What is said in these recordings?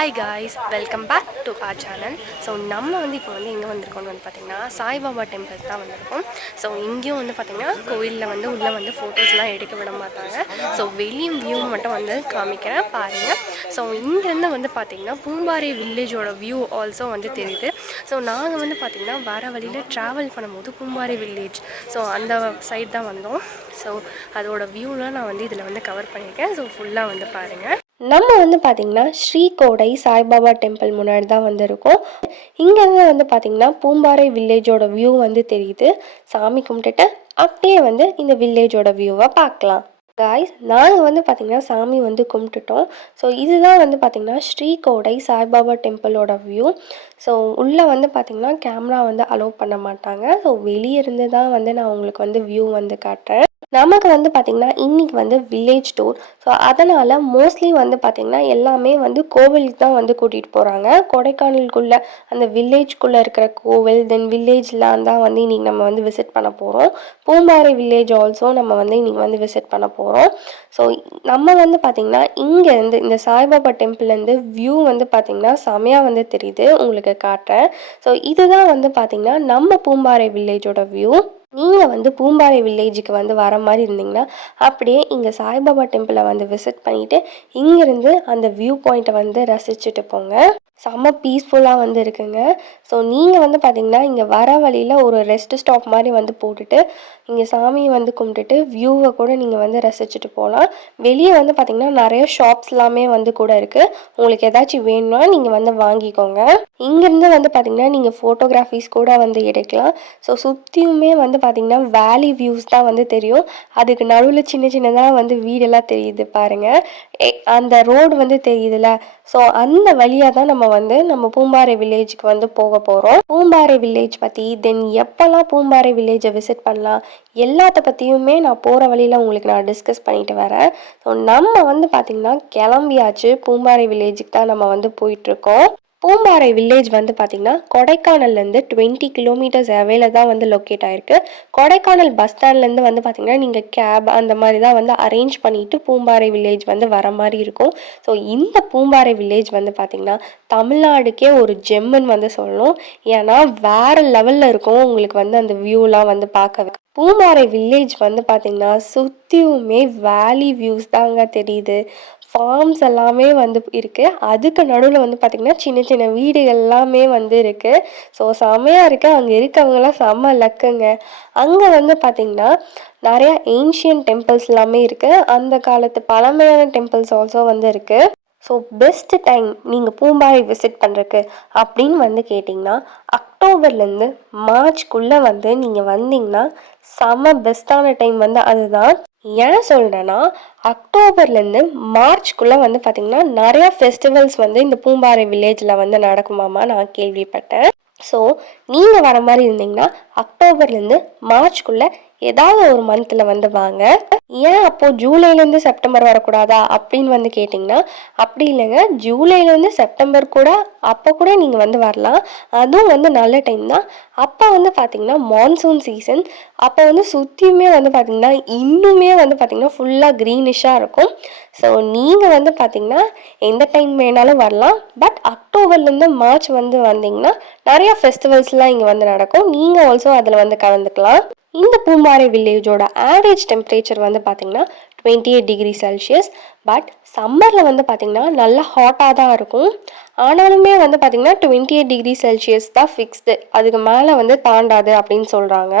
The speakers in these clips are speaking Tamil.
Hi guys, welcome back to our channel. So நம்ம இப்போ எங்கே வந்திருக்கோம்னு பார்த்திங்கன்னா சாய்பாபா டெம்பிள் தான் வந்திருக்கோம். ஸோ இங்கேயும் பார்த்திங்கன்னா கோயிலில் உள்ளே ஃபோட்டோஸ்லாம் எடுக்க விட மாட்டாங்க. ஸோ வெளியும் வியூ மட்டும் காமிக்கிறேன் பாருங்கள். ஸோ இங்கேருந்து பார்த்திங்கன்னா பூம்பாறை வில்லேஜோட வியூ ஆல்சோ தெரியுது. ஸோ நாங்கள் பார்த்திங்கன்னா வர வழியில் ட்ராவல் பண்ணும்போது பூம்பாறை வில்லேஜ் ஸோ அந்த சைட் தான் வந்தோம். ஸோ அதோட வியூலாம் நான் இதில் கவர் பண்ணியிருக்கேன். ஸோ ஃபுல்லாக பாருங்கள். நம்ம பார்த்திங்கன்னா ஸ்ரீகோடை சாய்பாபா டெம்பிள் முன்னாடி தான் இருக்கோம். இங்கேருந்து பார்த்திங்கன்னா பூம்பாறை வில்லேஜோட வியூ தெரியுது. சாமி கும்பிட்டுட்டு அப்படியே இந்த வில்லேஜோட வியூவை பார்க்கலாம். காய்ஸ், நாங்கள் பார்த்திங்கன்னா சாமி கும்பிட்டுட்டோம். ஸோ இதுதான் பார்த்திங்கன்னா ஸ்ரீகோடை சாய்பாபா டெம்பிளோட வியூ. ஸோ உள்ளே பார்த்திங்கன்னா கேமரா அலோவ் பண்ண மாட்டாங்க. ஸோ வெளியே இருந்து தான் நான் உங்களுக்கு வியூ காட்டுறேன். நமக்கு பார்த்திங்கன்னா இன்றைக்கி வில்லேஜ் டூர். ஸோ அதனால் மோஸ்ட்லி பார்த்திங்கன்னா எல்லாமே கோவிலுக்கு தான் கூட்டிகிட்டு போகிறாங்க. கொடைக்கானலுக்குள்ளே அந்த வில்லேஜ்குள்ளே இருக்கிற கோவில், தென் வில்லேஜ்லாம் தான் இன்றைக்கி நம்ம விசிட் பண்ண போகிறோம். பூம்பாறை வில்லேஜ் ஆல்சோ நம்ம இன்றைக்கி விசிட் பண்ண போகிறோம். ஸோ நம்ம பார்த்திங்கன்னா இங்கேருந்து இந்த சாய்பாபா டெம்பிள்லேருந்து வியூ பார்த்திங்கன்னா செமையாக தெரியுது, உங்களுக்கு காட்டுறேன். ஸோ இதுதான் பார்த்திங்கன்னா நம்ம பூம்பாறை வில்லேஜோட வியூ. நீங்கள் பூம்பாறை வில்லேஜுக்கு வர மாதிரி இருந்தீங்கன்னா அப்படியே இங்கே சாய்பாபா டெம்பிளை விசிட் பண்ணிவிட்டு இங்கேருந்து அந்த வியூ பாயிண்ட்டை ரசிச்சுட்டு போங்க. செம்ம பீஸ்ஃபுல்லாக இருக்குங்க. ஸோ நீங்கள் பார்த்திங்கன்னா இங்கே வர வழியில் ஒரு ரெஸ்ட் ஸ்டாப் மாதிரி போட்டுட்டு இங்கே சாமியை கும்பிட்டுட்டு வியூவை கூட நீங்கள் ரசிச்சுட்டு போகலாம். வெளியே பார்த்திங்கன்னா நிறைய ஷாப்ஸ் எல்லாமே கூட இருக்குது. உங்களுக்கு ஏதாச்சும் வேணும்னா நீங்கள் வாங்கிக்கோங்க. இங்கேருந்து பார்த்திங்கன்னா நீங்கள் ஃபோட்டோகிராஃபிஸ் கூட எடுக்கலாம். ஸோ சுற்றியுமே பார்த்திங்கன்னா வேலி வியூஸ் தான் தெரியும். அதுக்கு நடுவில் சின்ன சின்னதாக வீடெல்லாம் தெரியுது பாருங்கள். அந்த ரோடு தெரியுதுல்ல. ஸோ அந்த வழியாக தான் நம்ம பூம்பாறை வில்லேஜுக்கு போக போகிறோம். பூம்பாறை வில்லேஜ் பற்றி, தென் எப்போல்லாம் பூம்பாறை வில்லேஜை விசிட் பண்ணலாம், எல்லாத்த பற்றியுமே நான் போகிற வழியில் உங்களுக்கு நான் டிஸ்கஸ் பண்ணிட்டு வரேன். ஸோ நம்ம பார்த்திங்கன்னா கிளம்பியாச்சு. பூம்பாறை வில்லேஜுக்கு தான் நம்ம போயிட்டுருக்கோம். பூம்பாறை வில்லேஜ் பார்த்திங்கன்னா கொடைக்கானல்லேருந்து 20 கிலோமீட்டர்ஸ் அவேல தான் லொக்கேட் ஆகிருக்கு. கொடைக்கானல் பஸ் ஸ்டாண்ட்லேருந்து பார்த்திங்கன்னா நீங்கள் கேப் அந்த மாதிரி தான் அரேஞ்ச் பண்ணிவிட்டு பூம்பாறை வில்லேஜ் வர மாதிரி இருக்கும். ஸோ இந்த பூம்பாறை வில்லேஜ் பார்த்திங்கன்னா தமிழ்நாடுக்கே ஒரு ஜெம்முன்னு சொல்லணும். ஏன்னா வேறு லெவலில் இருக்கும் உங்களுக்கு அந்த வியூலாம் பார்க்க. பூம்பாறை வில்லேஜ் பார்த்திங்கன்னா சுற்றியுமே வேலி வியூஸ் தாங்க தெரியுது. ஃபார்ம்ஸ் எல்லாமே இருக்குது. அதுக்கு நடுவில் பார்த்திங்கன்னா சின்ன சின்ன வீடுகள் எல்லாமே இருக்குது. ஸோ செம்மையாக இருக்குது. அங்கே இருக்கவங்களாம் செம்ம லக்குங்க. அங்கே பார்த்திங்கன்னா நிறையா ஏன்ஷியன்ட் டெம்பிள்ஸ் எல்லாமே இருக்குது. அந்த காலத்து பழமையான டெம்பிள்ஸ் ஆல்சோ இருக்குது. ஸோ பெஸ்ட் டைம் நீங்கள் பூம்பாறை விசிட் பண்ணுறக்கு அப்படின்னு கேட்டிங்கன்னா அக்டோபர்லேருந்து மார்ச்குள்ளே நீங்கள் வந்தீங்கன்னா செம்ம பெஸ்ட்டான டைம் அதுதான். ஏன் சொல்கிறேன்னா அக்டோபர்லேருந்து மார்ச்குள்ளே பார்த்திங்கன்னா நிறையா ஃபெஸ்டிவல்ஸ் இந்த பூம்பாறை வில்லேஜில் நடக்குமாமா, நான் கேள்விப்பட்டேன். ஸோ நீங்கள் வர மாதிரி இருந்தீங்கன்னா அக்டோபர்லேருந்து மார்ச்குள்ளே ஏதாவது ஒரு மந்தில் வாங்க. ஏன் அப்போது ஜூலைலேருந்து செப்டம்பர் வரக்கூடாதா அப்படின்னு கேட்டிங்கன்னா அப்படி இல்லைங்க. ஜூலைலேருந்து செப்டம்பர் கூட அப்போ கூட நீங்கள் வரலாம். அதுவும் நல்ல டைம் தான். அப்போ பார்த்திங்கன்னா மான்சூன் சீசன். அப்போ சுற்றியுமே பார்த்திங்கன்னா இன்னுமே பார்த்திங்கன்னா ஃபுல்லாக க்ரீனிஷாக இருக்கும். ஸோ நீங்கள் பார்த்திங்கன்னா எந்த டைம் வேணாலும் வரலாம். பட் அக்டோபர்லேருந்து மார்ச் வந்தீங்கன்னா நிறையா ஃபெஸ்டிவல்ஸ்லாம் இங்கே நடக்கும். நீங்கள் ஆல்சோ அதில் கலந்துக்கலாம். இந்த பூம்பாறை வில்லேஜோட ஆவரேஜ் டெம்பரேச்சர் பார்த்திங்கன்னா 28 டிகிரி செல்சியஸ். பட் சம்மரில் பார்த்திங்கன்னா நல்லா ஹாட்டாக தான் இருக்கும். ஆனாலுமே பார்த்திங்கன்னா 28 டிகிரி செல்சியஸ் தான் ஃபிக்ஸ்டு. அதுக்கு மேலே தாண்டாது அப்படின்னு சொல்கிறாங்க.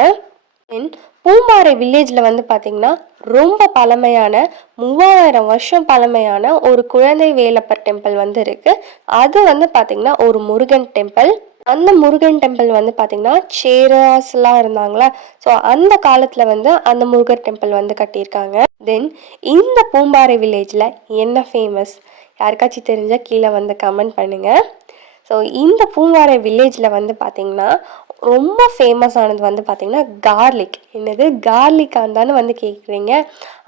தென் பூம்பாறை வில்லேஜில் பார்த்திங்கன்னா ரொம்ப பழமையான 3000 வருஷம் பழமையான ஒரு குழந்தை வேலப்பர் டெம்பிள் இருக்குது. அது பார்த்திங்கன்னா ஒரு முருகன் டெம்பிள். அந்த முருகன் டெம்பிள் பார்த்திங்கன்னா சேராஸ்லாம் இருந்தாங்களா. ஸோ அந்த காலத்தில் அந்த முருகர் டெம்பிள் கட்டியிருக்காங்க. தென் இந்த பூம்பாறை வில்லேஜில் என்ன ஃபேமஸ், யாருக்காச்சும் தெரிஞ்சால் கீழே கமெண்ட் பண்ணுங்கள். ஸோ இந்த பூம்பாறை வில்லேஜில் பார்த்திங்கன்னா ரொம்ப ஃபேமஸ் ஆனது பார்த்திங்கன்னா கார்லிக். என்னது கார்லிக்காந்தான்னு கேட்குறீங்க?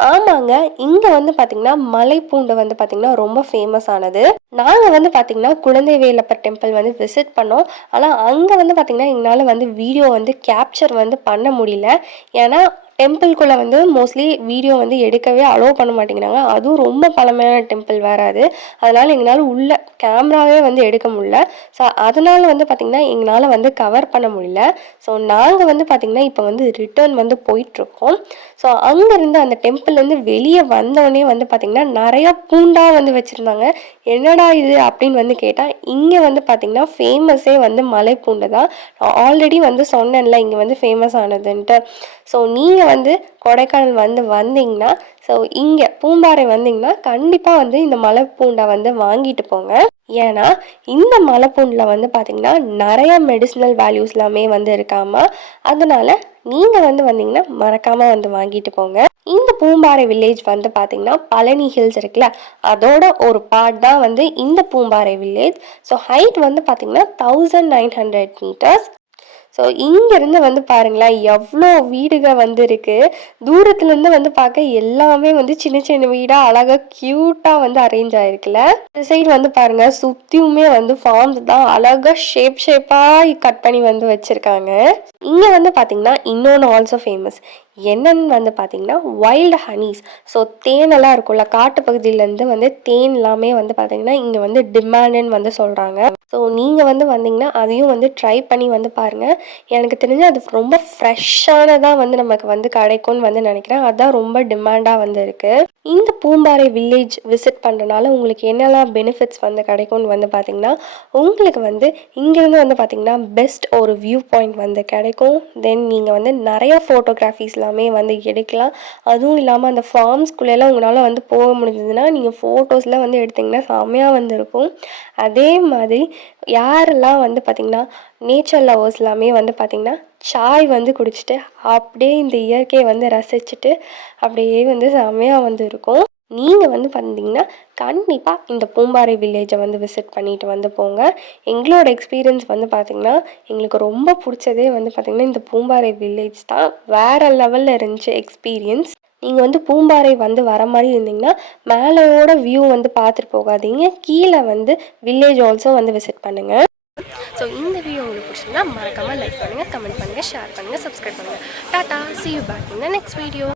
ஆமாங்க, இங்கே பார்த்திங்கன்னா மலைப்பூண்டு பார்த்திங்கன்னா ரொம்ப ஃபேமஸ் ஆனது. நாங்கள் பார்த்திங்கன்னா குழந்தை வேலப்பர் டெம்பிள் விசிட் பண்ணோம். ஆனால் அங்கே பார்த்திங்கன்னா எங்களால் வீடியோ கேப்சர் பண்ண முடியல. ஏன்னா டெம்பிள்குள்ளே வந்து மோஸ்ட்லி வீடியோ வந்து எடுக்கவே அலோவ் பண்ண மாட்டேங்கிறாங்க. அதுவும் ரொம்ப பழமையான டெம்பிள் வேறு அது. அதனால் எங்களால் உள்ள கேமராவே வந்து எடுக்க முடியல. ஸோ அதனால் வந்து பார்த்திங்கன்னா எங்களால் வந்து கவர் பண்ண முடியல. ஸோ நாங்கள் வந்து பார்த்திங்கன்னா இப்போ வந்து ரிட்டர்ன் வந்து போயிட்டுருக்கோம். ஸோ அங்கேருந்து அந்த டெம்பிள்லேருந்து வெளியே வந்தோடனே வந்து பார்த்திங்கன்னா நிறையா பூண்டா வந்து வச்சுருந்தாங்க. என்னடா இது அப்படின்னு வந்து கேட்டால், இங்கே வந்து பார்த்திங்கன்னா ஃபேமஸே வந்து மலை பூண்டு தான். ஆல்ரெடி வந்து சொன்னேன்ல இங்கே வந்து ஃபேமஸ் ஆனதுன்ட்டு. ஸோ நீங்கள் வந்து கொடைக்கானல் வந்து வந்தீங்கன்னா, ஸோ இங்கே பூம்பாறை வந்தீங்கன்னா கண்டிப்பாக வந்து இந்த மலை பூண்டை வந்து வாங்கிட்டு போங்க. ஏன்னா இந்த மலை பூண்டில் வந்து பார்த்திங்கன்னா நிறையா மெடிசினல் வேல்யூஸ் எல்லாமே வந்து இருக்காமா. அதனால் நீங்கள் வந்து வந்தீங்கன்னா மறக்காமல் வந்து வாங்கிட்டு போங்க. இந்த பூம்பாறை வில்லேஜ் வந்து பார்த்திங்கன்னா பழனி ஹில்ஸ் இருக்குல்ல, அதோட ஒரு பார்ட் தான் வந்து இந்த பூம்பாறை வில்லேஜ். ஸோ ஹைட் வந்து பார்த்திங்கன்னா 1900 மீட்டர்ஸ். ஸோ இங்கேருந்து வந்து பாருங்களேன் எவ்வளோ வீடுகள் வந்து இருக்குது. தூரத்துலேருந்து வந்து பார்க்க எல்லாமே வந்து சின்ன சின்ன வீடாக அழகாக க்யூட்டாக வந்து அரேஞ்ச் ஆகிருக்குல்ல. இந்த சைடு வந்து பாருங்கள் சுற்றியுமே வந்து ஃபார்ம்ஸ் தான் அழகாக ஷேப்பாக கட் பண்ணி வந்து வச்சுருக்காங்க. இங்கே வந்து பார்த்திங்கன்னா இன்னொன்று ஆல்சோ ஃபேமஸ் என்னன்னு வந்து பார்த்திங்கன்னா வைல்டு ஹனீஸ். ஸோ தேனெல்லாம் இருக்கும்ல, காட்டு பகுதியிலேருந்து வந்து தேன் எல்லாமே வந்து பார்த்திங்கன்னா இங்கே வந்து டிமாண்டுன்னு வந்து சொல்கிறாங்க. ஸோ நீங்கள் வந்து வந்தீங்கன்னா அதையும் வந்து ட்ரை பண்ணி வந்து பாருங்கள். எனக்கு தெரிஞ்சு அது ரொம்ப ஃப்ரெஷ்ஷானதாக வந்து நமக்கு வந்து கிடைக்கும்னு வந்து நினைக்கிறேன். அதுதான் ரொம்ப டிமாண்டாக வந்து இருக்குது. இந்த பூம்பாறை வில்லேஜ் விசிட் பண்ணுறனால உங்களுக்கு என்னெல்லாம் பெனிஃபிட்ஸ் வந்து கிடைக்கும்னு வந்து பார்த்திங்கன்னா, உங்களுக்கு வந்து இங்கேருந்து வந்து பார்த்திங்கன்னா பெஸ்ட் ஒரு வியூ பாயிண்ட் வந்து கிடைக்கும். தென் நீங்கள் வந்து நிறையா ஃபோட்டோகிராஃபிஸ் எல்லாமே வந்து எடுக்கலாம். அதுவும் இல்லாமல் அந்த ஃபார்ம்ஸ்குள்ளெல்லாம் உங்களால் வந்து போக முடிஞ்சதுன்னா நீங்கள் ஃபோட்டோஸ்லாம் வந்து எடுத்திங்கன்னா செம்மையாக வந்து இருக்கும். அதே மாதிரி யாரெல்லாம் வந்து பார்த்திங்கன்னா நேச்சர் லவர்ஸ் எல்லாமே வந்து பார்த்திங்கன்னா சாய் வந்து குடிச்சிட்டு அப்படியே இந்த இயற்கையை வந்து ரசிச்சுட்டு அப்படியே வந்து செம்மையாக வந்து இருக்கும். நீங்கள் வந்து பார்த்தீங்கன்னா கண்டிப்பாக இந்த பூம்பாறை வில்லேஜை வந்து விசிட் பண்ணிட்டு வந்து போங்க. எங்களோட எக்ஸ்பீரியன்ஸ் வந்து பார்த்திங்கன்னா எங்களுக்கு ரொம்ப பிடிச்சதே வந்து பார்த்திங்கன்னா இந்த பூம்பாறை வில்லேஜ் தான். வேறு லெவலில் இருந்துச்சு எக்ஸ்பீரியன்ஸ். நீங்கள் வந்து பூம்பாறை வந்து வர மாதிரி இருந்தீங்கன்னா மேலேயோட வியூ வந்து பார்த்துட்டு போகாதீங்க, கீழே வந்து வில்லேஜ் ஆல்சோ வந்து விசிட் பண்ணுங்கள். ஸோ இந்த வீடியோ உங்களுக்கு பிடிச்சிருந்தா மறக்காமல் லைக் பண்ணுங்கள், கமெண்ட் பண்ணுங்கள், ஷேர் பண்ணுங்கள், சப்ஸ்கிரைப் பண்ணுங்கள். Tata, see you back in the next video.